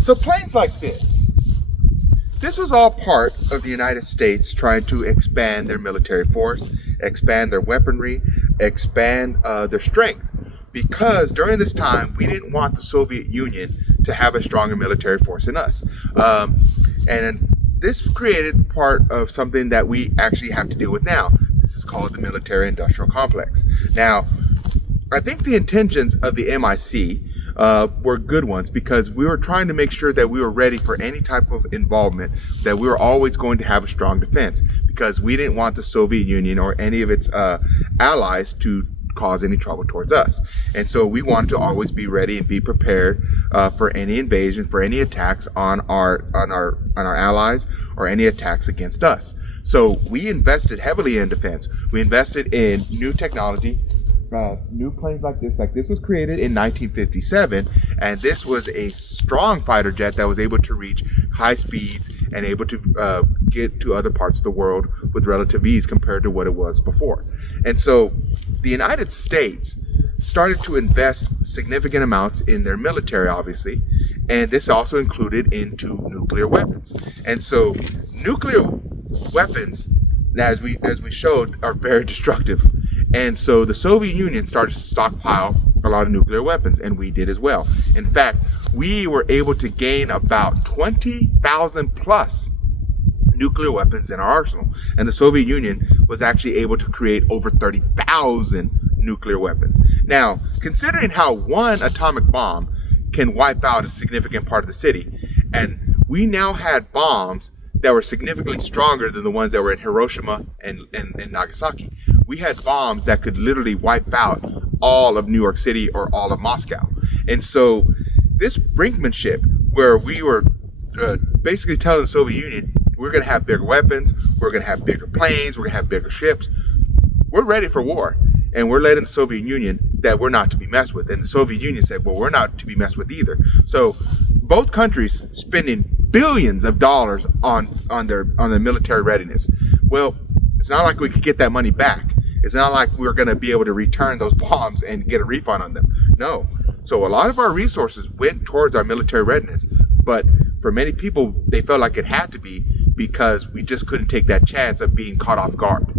So planes like this was all part of the United States trying to expand their military force, expand their weaponry, expand their strength. Because during this time, we didn't want the Soviet Union to have a stronger military force than us. And this created part of something that we actually have to deal with now. This is called the military-industrial complex. Now, I think the intentions of the MIC were good ones, because we were trying to make sure that we were ready for any type of involvement, that we were always going to have a strong defense, because we didn't want the Soviet Union or any of its allies to cause any trouble towards us. And so we wanted to always be ready and be prepared for any invasion, for any attacks on our allies, or any attacks against us. So we invested heavily in defense. We invested in new technology. New planes like this was created in 1957, and this was a strong fighter jet that was able to reach high speeds and able to get to other parts of the world with relative ease compared to what it was before. And so the United States started to invest significant amounts in their military, obviously, and this also included into nuclear weapons. And so nuclear weapons, as we showed, are very destructive. And so the Soviet Union started to stockpile a lot of nuclear weapons, and we did as well. In fact, we were able to gain about 20,000 plus nuclear weapons in our arsenal. And the Soviet Union was actually able to create over 30,000 nuclear weapons. Now, considering how one atomic bomb can wipe out a significant part of the city, and we now had bombs that were significantly stronger than the ones that were in Hiroshima and Nagasaki. We had bombs that could literally wipe out all of New York City or all of Moscow. And so this brinkmanship, where we were basically telling the Soviet Union, we're going to have bigger weapons, we're going to have bigger planes, we're going to have bigger ships, we're ready for war. And we're letting the Soviet Union that we're not to be messed with. And the Soviet Union said, well, we're not to be messed with either. So both countries spending billions of dollars on their military readiness. Well, it's not like we could get that money back. It's not like we're going to be able to return those bombs and get a refund on them. No. So a lot of our resources went towards our military readiness. But for many people, they felt like it had to be, because we just couldn't take that chance of being caught off guard